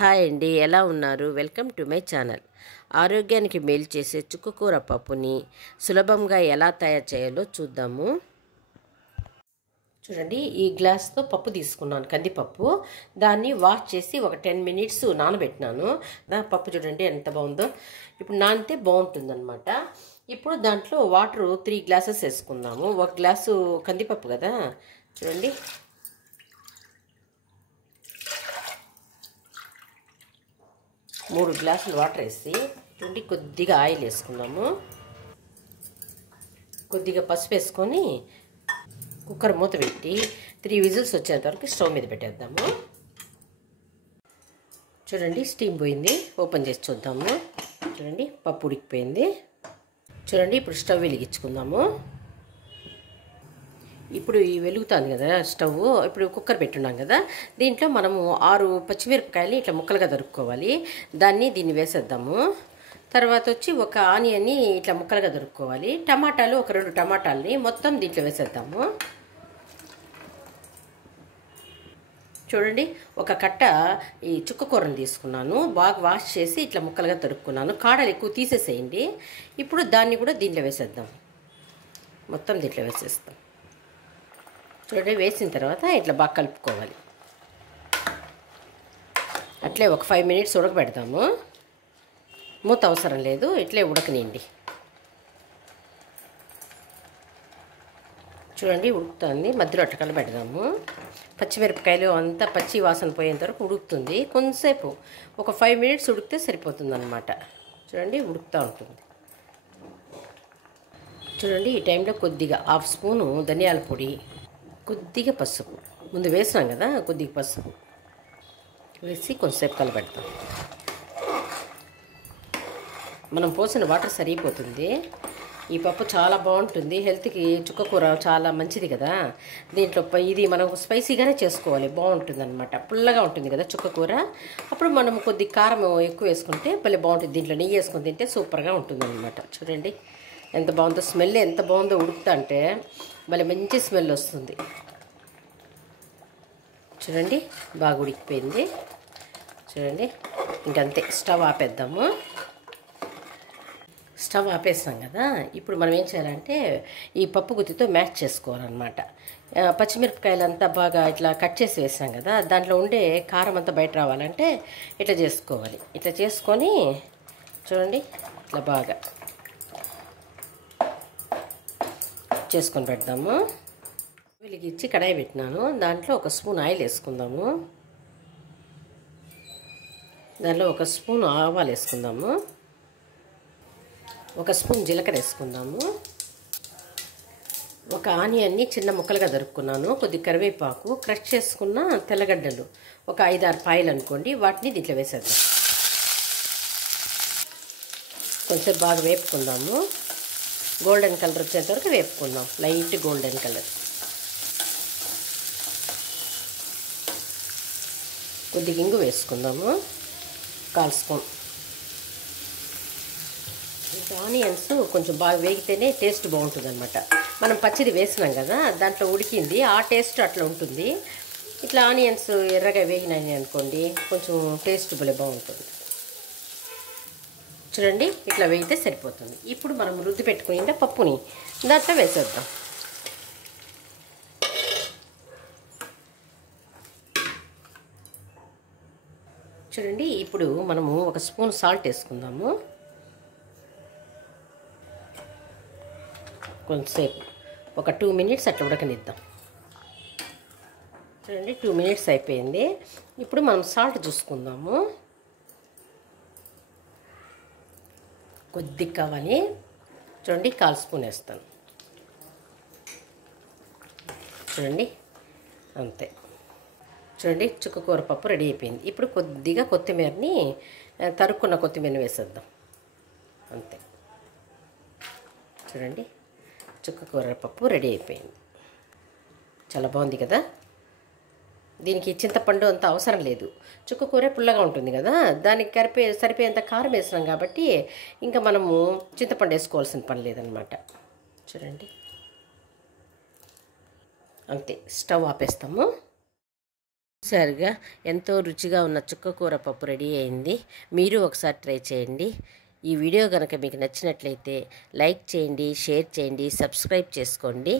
Hi అండి, ఎలా ఉన్నారు? Welcome to my channel. ఆరోగ్యానికి మేలు చేసే చుక్కకూర పప్పుని సులభంగా ఎలా తయారు చేయాలో చూద్దాము. చూడండి, ఈ గ్లాస్తో పప్పు తీసుకున్నాను, కందిపప్పు. దాన్ని వాష్ చేసి ఒక 10 మినిట్స్ నానబెట్టినాను. పప్పు చూడండి ఎంత బాగుందో. ఇప్పుడు నానితే బాగుంటుందన్నమాట. ఇప్పుడు దాంట్లో వాటర్ 3 గ్లాసెస్ వేసుకుందాము. 1 గ్లాసు కందిపప్పు కదా, చూడండి. మూడు గ్లాసులు వాటర్ వేసి చూడండి, కొద్దిగా ఆయిల్ వేసుకుందాము. కొద్దిగా పసుపు వేసుకొని కుక్కర్ మూత పెట్టి 3 విజిల్స్ వచ్చేంత వరకు స్టవ్ మీద పెట్టేద్దాము. చూడండి, స్టీమ్ పోయింది. ఓపెన్ చేసి చూద్దాము. చూడండి, పప్పు ఉడికిపోయింది. చూడండి, ఇప్పుడు స్టవ్ వెలిగించుకుందాము. ఇప్పుడు ఈ వెలుగుతుంది కదా స్టవ్. ఇప్పుడు కుక్కర్ పెట్టున్నాం కదా, దీంట్లో మనము 6 పచ్చిమిరపకాయలు ఇట్లా ముక్కలుగా దొరుకుకోవాలి. దీన్ని వేసేద్దాము. తర్వాత వచ్చి ఒక ఆనియన్ని ఇట్లా ముక్కలుగా దొరుకుకోవాలి. టమాటాలు ఒక 2 టమాటాలని మొత్తం దీంట్లో వేసేద్దాము. చూడండి, ఒక కట్ట ఈ చుక్కకూరని తీసుకున్నాను. బాగా వాష్ చేసి ఇట్లా ముక్కలుగా తరుక్కున్నాను. కాడలు ఎక్కువ తీసేసేయండి. ఇప్పుడు దాన్ని కూడా దీంట్లో వేసేద్దాం. మొత్తం దీంట్లో వేసేస్తాం. చూడండి, వేసిన తర్వాత ఇట్లా బాగా కలుపుకోవాలి. అట్లే ఒక 5 మినిట్స్ ఉడకబెడతాము. మూత అవసరం లేదు, ఇట్లే ఉడకనియండి. చూడండి, ఉడుకుతుంది. మధ్యలో అట్ట కలపెడదాము. పచ్చిమిరపకాయలు అంతా పచ్చి వాసన పోయేంత వరకు ఉడుకుతుంది. కొంతసేపు ఒక 5 మినిట్స్ ఉడికితే సరిపోతుంది అన్నమాట. చూడండి, ఉడుకుతూ ఉంటుంది. చూడండి, ఈ టైంలో కొద్దిగా 1/2 స్పూను ధనియాల పొడి, కొద్దిగా పసుపు, ముందు వేసినాం కదా, కొద్దిగా పసుపు వేసి కొంచెంసేపు కలపెడతాం. మనం పోసిన వాటర్ సరిపోతుంది. ఈ పప్పు చాలా బాగుంటుంది. హెల్త్కి చుక్కకూర చాలా మంచిది కదా. దీంట్లో ఇది మనం స్పైసీగానే చేసుకోవాలి, బాగుంటుంది అనమాట. పుల్లగా ఉంటుంది కదా చుక్కకూర. అప్పుడు మనం కొద్ది కారం ఎక్కువ వేసుకుంటే భలే బాగుంటుంది. దీంట్లో నెయ్యి వేసుకొని తింటే సూపర్గా ఉంటుంది అనమాట. చూడండి ఎంత బాగుందో, స్మెల్ ఎంత బాగుందో. ఉడుకుతా అంటే భలే మంచి స్మెల్ వస్తుంది. చూడండి, బాగా ఉడికిపోయింది. చూడండి, ఇంకంతే. స్టవ్ ఆపేద్దాము. స్టవ్ ఆపేస్తాం కదా, ఇప్పుడు మనం ఏం చేయాలంటే ఈ పప్పు గుత్తితో మ్యాష్ చేసుకోవాలన్నమాట. పచ్చిమిరపకాయలు అంతా బాగా ఇట్లా కట్ చేసి వేసాం కదా, దాంట్లో ఉండే కారం అంతా బయట రావాలంటే ఇట్లా చేసుకోవాలి. ఇట్లా చేసుకొని చూడండి, ఇట్లా బాగా చేసుకొని పెడదాము. వెలిగించి కడాయి పెట్టినాను. దాంట్లో 1 స్పూన్ ఆయిల్ వేసుకుందాము. దాంట్లో 1 స్పూన్ ఆవాలు వేసుకుందాము. 1 స్పూన్ జీలకర్ర వేసుకుందాము. ఒక ఆనియన్ని చిన్న ముక్కలుగా దొరుకున్నాను. కొద్ది కరివేపాకు, క్రష్ చేసుకున్న తెల్లగడ్డలు ఒక 5-6 పాయలు అనుకోండి, వాటిని దీంట్లో వేసేద్దాం. కొంచెం బాగా వేపుకుందాము. గోల్డెన్ కలర్ వచ్చేంత వరకు వేపుకుందాం. Light golden colour. కొద్దిగా ఇంగు వేసుకుందాము. 1/4 స్పూన్. ఆనియన్స్ కొంచెం బాగా వేగితేనే టేస్ట్ బాగుంటుంది అనమాట. మనం పచ్చిది వేసినాం కదా, దాంట్లో ఉడికింది, ఆ టేస్ట్ అట్లా ఉంటుంది. ఇట్లా ఆనియన్స్ ఎర్రగా వేగినాయి అనుకోండి, కొంచెం టేస్ట్ భలే బాగుంటుంది. చూడండి, ఇట్లా వేగితే సరిపోతుంది. ఇప్పుడు మనం రుద్ది పెట్టుకుని పప్పుని దాంట్లో వేసేద్దాం. చూడండి, ఇప్పుడు మనము 1 స్పూన్ సాల్ట్ వేసుకుందాము. కొంతసేపు ఒక 2 మినిట్స్ అట్లా ఉడకనిద్దాం. చూడండి, 2 మినిట్స్ అయిపోయింది. ఇప్పుడు మనం సాల్ట్ చూసుకుందాము. కొద్దిగా కావాలి. చూడండి, 1/4 స్పూన్ వేస్తాను. చూడండి, అంతే. చూడండి, చుక్కకూర పప్పు రెడీ అయిపోయింది. ఇప్పుడు కొద్దిగా కొత్తిమీరని, తరుక్కున్న కొత్తిమీరని వేసేద్దాం. అంతే. చూడండి, చుక్కకూర పప్పు రెడీ అయిపోయింది. చాలా బాగుంది కదా. దీనికి చింతపండు అంత అవసరం లేదు. చుక్కకూర పుల్లగా ఉంటుంది కదా, దానికి సరిపోయేంత కారం వేసినాం కాబట్టి ఇంకా మనము చింతపండు వేసుకోవాల్సిన పని లేదనమాట. చూడండి, అంతే. స్టవ్ ఆపేస్తాము. సరిగా ఎంతో రుచిగా ఉన్న చుక్కకూర పప్పు రెడీ అయింది. మీరు ఒకసారి ట్రై చేయండి. ఈ వీడియో కనుక మీకు నచ్చినట్లయితే లైక్ చేయండి, షేర్ చేయండి, సబ్స్క్రైబ్ చేసుకోండి.